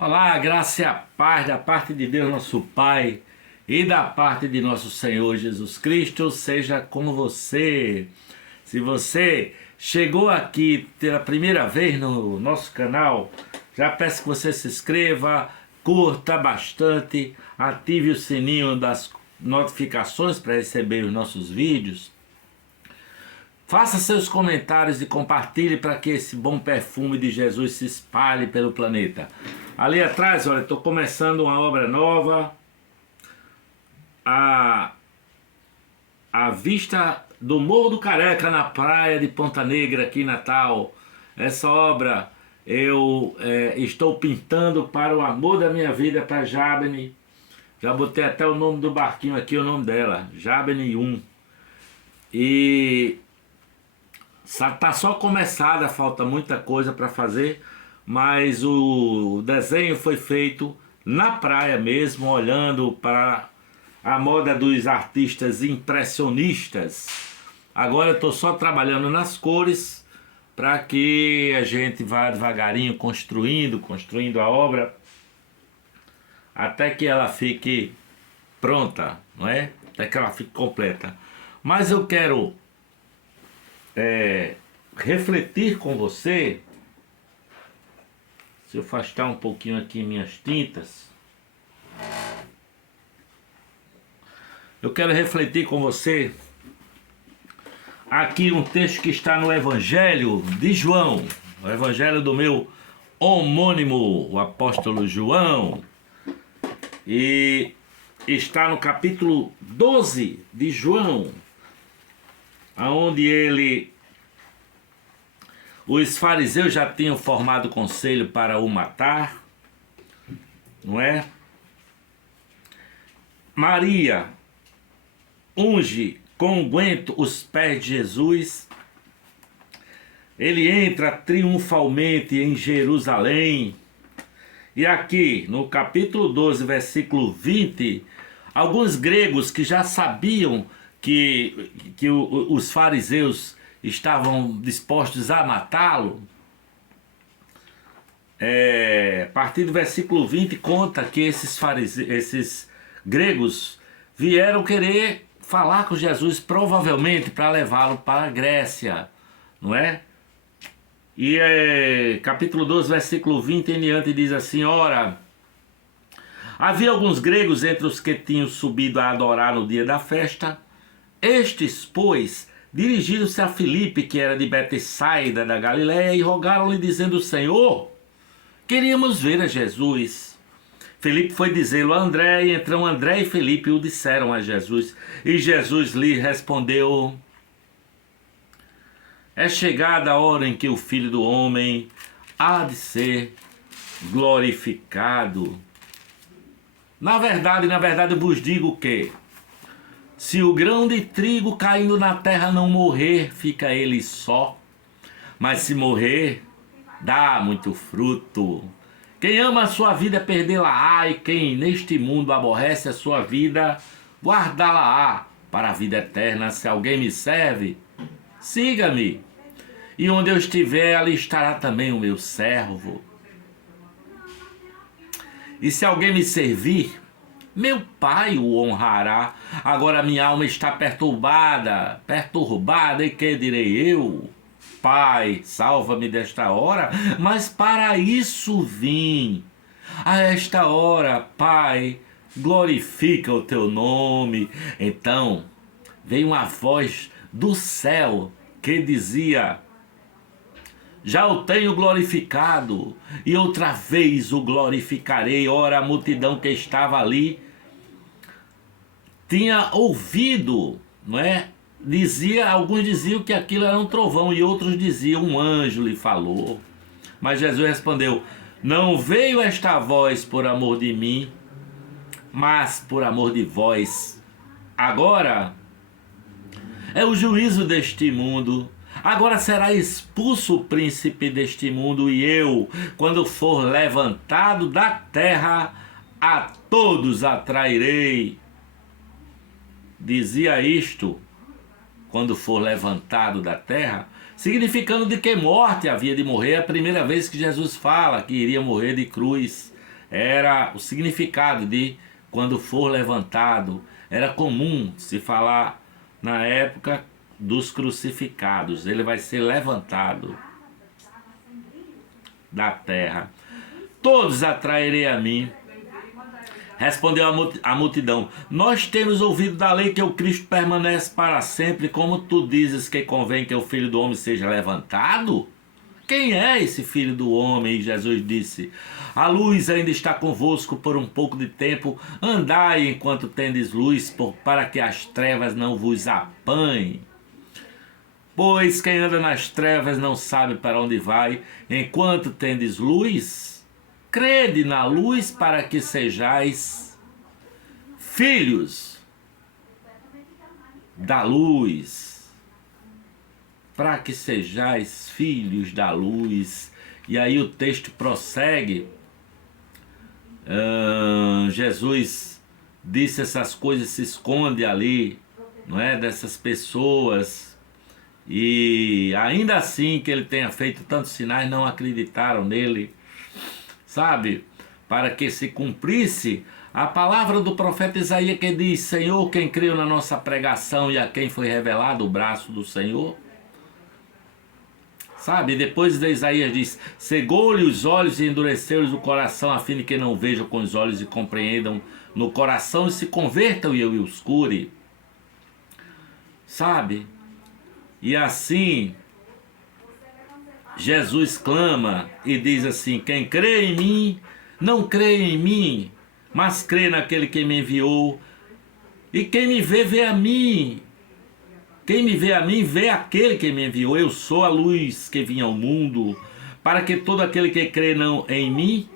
Olá, a graça e a paz da parte de Deus, nosso Pai, e da parte de nosso Senhor Jesus Cristo, seja com você. Se você chegou aqui pela primeira vez no nosso canal, já peço que você se inscreva, curta bastante, ative o sininho das notificações para receber os nossos vídeos. Faça seus comentários e compartilhe para que esse bom perfume de Jesus se espalhe pelo planeta. Ali atrás, olha, estou começando uma obra nova. A vista do Morro do Careca, na praia de Ponta Negra, aqui em Natal. Essa obra eu estou pintando para o amor da minha vida, para Jabene. Já botei até o nome do barquinho aqui, o nome dela, Jabene 1. E tá só começada, falta muita coisa para fazer, mas o desenho foi feito na praia mesmo, olhando para a moda dos artistas impressionistas. Agora eu estou só trabalhando nas cores para que a gente vá devagarinho construindo a obra até que ela fique pronta, não é? Até que ela fique completa. Mas eu quero refletir com você. Se eu afastar um pouquinho aqui minhas tintas, eu quero refletir com você aqui um texto que está no Evangelho de João, o Evangelho do meu homônimo, o apóstolo João, e está no capítulo 12 de João, onde os fariseus já tinham formado conselho para o matar, não é? Maria unge com unguento os pés de Jesus. Ele entra triunfalmente em Jerusalém. E aqui, no capítulo 12, versículo 20, alguns gregos que já sabiam que os fariseus estavam dispostos a matá-lo, a partir do versículo 20 conta que esses gregos vieram querer falar com Jesus, provavelmente para levá-lo para a Grécia, não é? E capítulo 12, versículo 20 em diante diz assim: ora, havia alguns gregos entre os que tinham subido a adorar no dia da festa. Estes, pois, dirigiram-se a Filipe, que era de Betsaida da Galiléia, e rogaram-lhe, dizendo: Senhor, queríamos ver a Jesus. Filipe foi dizê-lo a André, e então André e Filipe o disseram a Jesus. E Jesus lhe respondeu: é chegada a hora em que o Filho do Homem há de ser glorificado. Na verdade, eu vos digo que, se o grão de trigo caindo na terra não morrer, fica ele só. Mas se morrer, dá muito fruto. Quem ama a sua vida, perdê-la-á, e quem neste mundo aborrece a sua vida, guardá-la-á para a vida eterna. Se alguém me serve, siga-me. E onde eu estiver, ali estará também o meu servo. E se alguém me servir, meu Pai o honrará. Agora minha alma está perturbada, e que direi eu? Pai, salva-me desta hora, mas para isso vim. A esta hora, Pai, glorifica o teu nome. Então veio uma voz do céu que dizia: já o tenho glorificado, e outra vez o glorificarei. Ora, a multidão que estava ali tinha ouvido, não é? Alguns diziam que aquilo era um trovão, e outros diziam um anjo lhe falou. Mas Jesus respondeu: não veio esta voz por amor de mim, mas por amor de vós. Agora é o juízo deste mundo. Agora será expulso o príncipe deste mundo, e eu, quando for levantado da terra, a todos atrairei. Dizia isto, quando for levantado da terra, significando de que morte havia de morrer. É a primeira vez que Jesus fala que iria morrer de cruz. era o significado de quando for levantado. Era comum se falar na época dos crucificados. Ele vai ser levantado da terra. Todos atrairei a mim. Respondeu a multidão: nós temos ouvido da lei que o Cristo permanece para sempre. Como tu dizes que convém que o Filho do Homem seja levantado? Quem é esse Filho do Homem? E Jesus disse: a luz ainda está convosco por um pouco de tempo. Andai enquanto tendes luz, para que as trevas não vos apanhem. Pois quem anda nas trevas não sabe para onde vai. Enquanto tendes luz, crede na luz para que sejais filhos da luz. Para que sejais filhos da luz. E aí o texto prossegue. Jesus disse essas coisas, se esconde ali, não é, dessas pessoas. E ainda assim que ele tenha feito tantos sinais, não acreditaram nele, sabe? Para que se cumprisse a palavra do profeta Isaías, que diz: Senhor, quem creu na nossa pregação e a quem foi revelado o braço do Senhor? Sabe? Depois de Isaías diz: cegou-lhe os olhos e endureceu-lhes o coração, a fim de que não vejam com os olhos e compreendam no coração e se convertam e eu os cure. Sabe? E assim Jesus clama e diz assim: quem crê em mim, não crê em mim, mas crê naquele que me enviou. E quem me vê, vê a mim. Quem me vê a mim, vê aquele que me enviou. Eu sou a luz que vinha ao mundo, para que todo aquele que crê em mim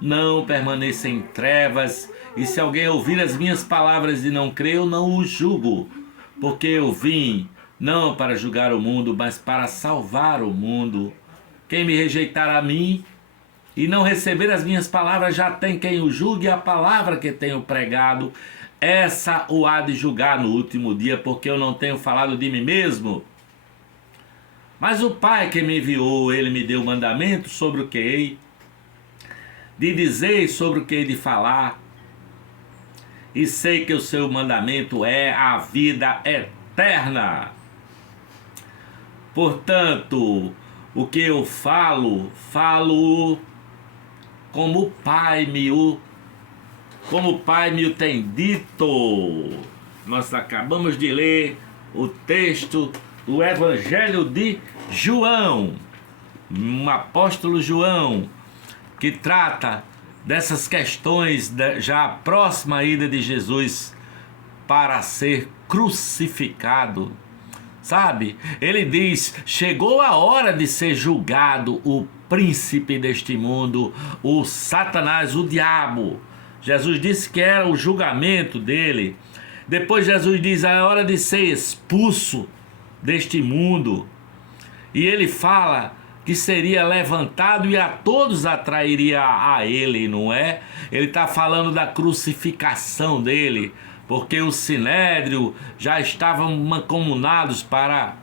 não permaneça em trevas. E se alguém ouvir as minhas palavras e não crer, eu não o julgo, porque eu vim não para julgar o mundo, mas para salvar o mundo. Quem me rejeitar a mim e não receber as minhas palavras, já tem quem o julgue. A palavra que tenho pregado, essa o há de julgar no último dia, porque eu não tenho falado de mim mesmo, mas o Pai que me enviou, ele me deu mandamento sobre o que hei de dizer, sobre o que hei de falar, e sei que o seu mandamento é a vida eterna. Portanto, o que eu falo como o Pai me o tem dito. Nós acabamos de ler o texto do Evangelho de João, um apóstolo João, que trata dessas questões já próxima à ida de Jesus para ser crucificado. Sabe? Ele diz: chegou a hora de ser julgado o príncipe deste mundo, o Satanás, o diabo. Jesus disse que era o julgamento dele. Depois Jesus diz: é hora de ser expulso deste mundo. E ele fala que seria levantado e a todos atrairia a ele, não é? Ele está falando da crucificação dele, porque o sinédrio já estavam mancomunados para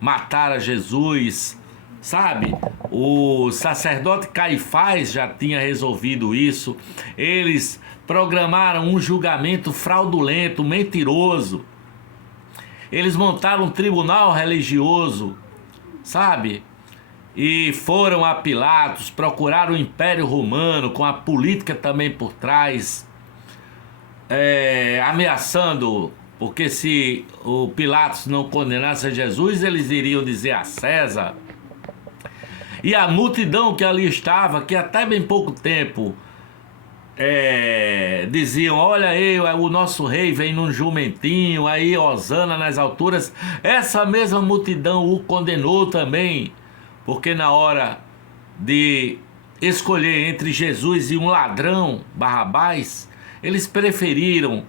matar a Jesus, sabe? O sacerdote Caifás já tinha resolvido isso. Eles programaram um julgamento fraudulento, mentiroso. Eles montaram um tribunal religioso, sabe? E foram a Pilatos, procuraram o Império Romano, com a política também por trás, ameaçando, porque se o Pilatos não condenasse a Jesus, eles iriam dizer a César. E a multidão que ali estava, que até bem pouco tempo diziam: olha aí, o nosso rei vem num jumentinho, aí hosana nas alturas. Essa mesma multidão o condenou também, porque na hora de escolher entre Jesus e um ladrão, Barrabás, eles preferiram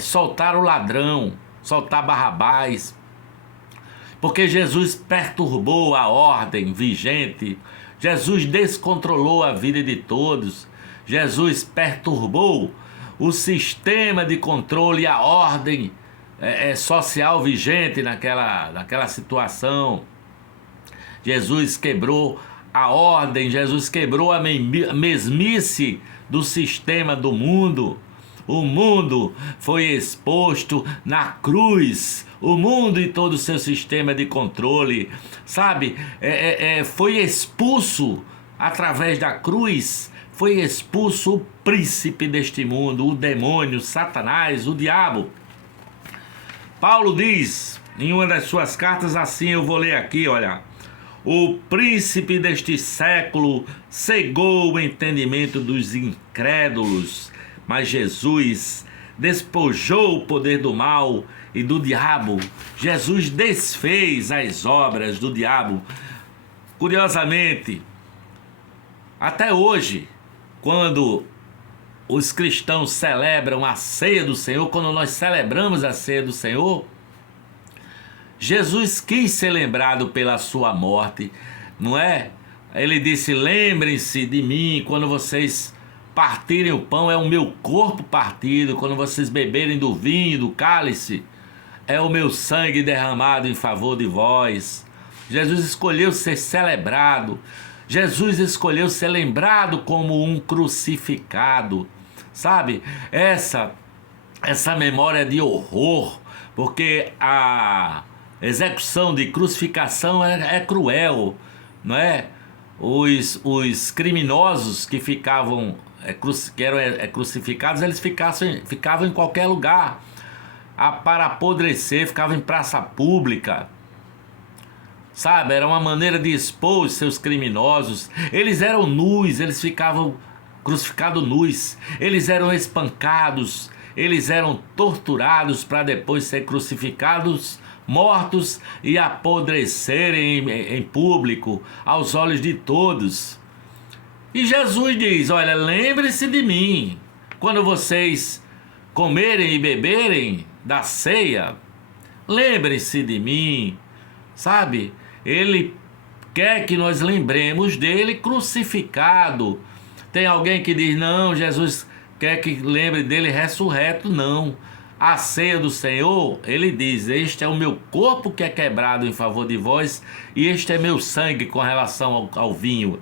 soltar o ladrão, soltar Barrabás, porque Jesus perturbou a ordem vigente, Jesus descontrolou a vida de todos, Jesus perturbou o sistema de controle e a ordem social vigente naquela situação. Jesus quebrou a ordem, Jesus quebrou a mesmice do sistema do mundo. O mundo foi exposto na cruz, o mundo e todo o seu sistema de controle, sabe? Foi expulso através da cruz, foi expulso o príncipe deste mundo, o demônio, Satanás, o diabo. Paulo diz em uma das suas cartas assim, eu vou ler aqui, olha: o príncipe deste século cegou o entendimento dos incrédulos, mas Jesus despojou o poder do mal e do diabo. Jesus desfez as obras do diabo. Curiosamente, até hoje, quando os cristãos celebram a ceia do Senhor, quando nós celebramos a ceia do Senhor, Jesus quis ser lembrado pela sua morte, não é? Ele disse: lembrem-se de mim quando vocês partirem o pão, é o meu corpo partido, quando vocês beberem do vinho, do cálice, é o meu sangue derramado em favor de vós. Jesus escolheu ser celebrado, Jesus escolheu ser lembrado como um crucificado, sabe? Essa memória de horror, porque a execução de crucificação é cruel, não é? Os criminosos que ficavam eram crucificados, eles ficavam em qualquer lugar para apodrecer, ficavam em praça pública, sabe? Era uma maneira de expor os seus criminosos. Eles eram nus, eles ficavam crucificados nus, eles eram espancados, eles eram torturados para depois ser crucificados, mortos e apodrecerem em público, aos olhos de todos. E Jesus diz: olha, lembre-se de mim quando vocês comerem e beberem da ceia, lembrem-se de mim, sabe? Ele quer que nós lembremos dele crucificado. Tem alguém que diz: não, Jesus quer que lembre dele ressurreto. Não. A ceia do Senhor, ele diz: este é o meu corpo que é quebrado em favor de vós, e este é meu sangue com relação ao vinho.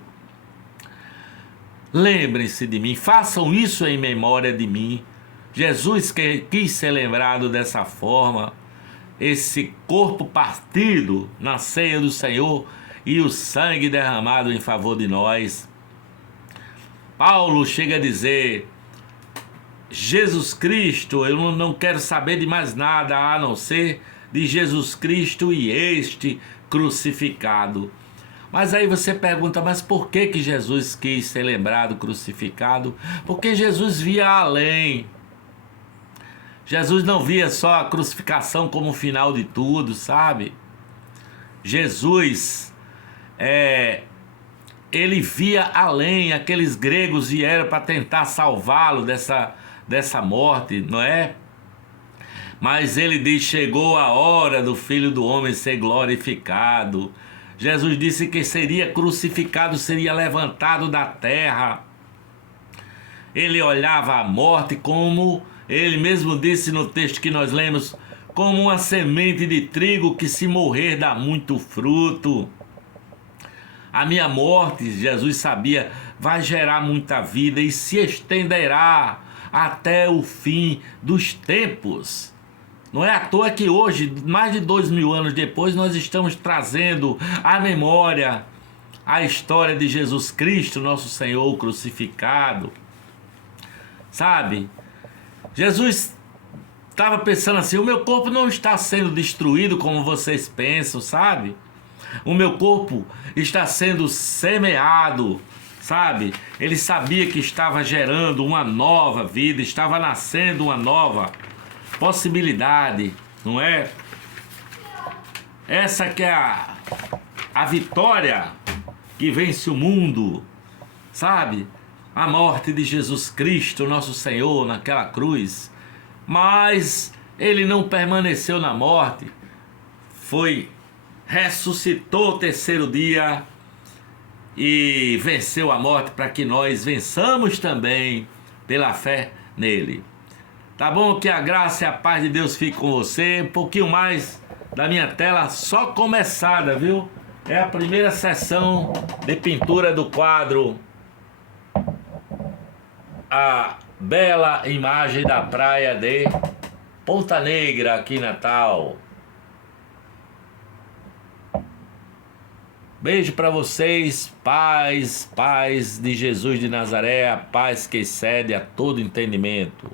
Lembrem-se de mim, façam isso em memória de mim. Jesus quis ser lembrado dessa forma, esse corpo partido na ceia do Senhor e o sangue derramado em favor de nós. Paulo chega a dizer: Jesus Cristo, eu não quero saber de mais nada a não ser de Jesus Cristo e este crucificado. Mas aí você pergunta: mas por que Jesus quis ser lembrado crucificado? Porque Jesus via além. Jesus não via só a crucificação como o final de tudo, sabe? Jesus, ele via além. Aqueles gregos vieram para tentar salvá-lo dessa morte, não é? Mas ele diz: chegou a hora do Filho do Homem ser glorificado. Jesus disse que seria crucificado, seria levantado da terra. Ele olhava a morte como, ele mesmo disse no texto que nós lemos, como uma semente de trigo que, se morrer, dá muito fruto. A minha morte, Jesus sabia, vai gerar muita vida e se estenderá até o fim dos tempos. Não é à toa que hoje, mais de 2000 anos depois, nós estamos trazendo à memória a história de Jesus Cristo, nosso Senhor crucificado. Sabe? Jesus estava pensando assim: o meu corpo não está sendo destruído como vocês pensam, sabe? O meu corpo está sendo semeado, sabe? Ele sabia que estava gerando uma nova vida, estava nascendo uma nova possibilidade, não é? Essa que é a vitória que vence o mundo, sabe? A morte de Jesus Cristo, nosso Senhor, naquela cruz. Mas ele não permaneceu na morte, ressuscitou o terceiro dia e venceu a morte para que nós vençamos também pela fé nele. Tá bom? Que a graça e a paz de Deus fique com você. Um pouquinho mais da minha tela só começada, viu? É a primeira sessão de pintura do quadro A Bela Imagem da Praia de Ponta Negra, aqui em Natal. Beijo para vocês, paz de Jesus de Nazaré, a paz que excede a todo entendimento.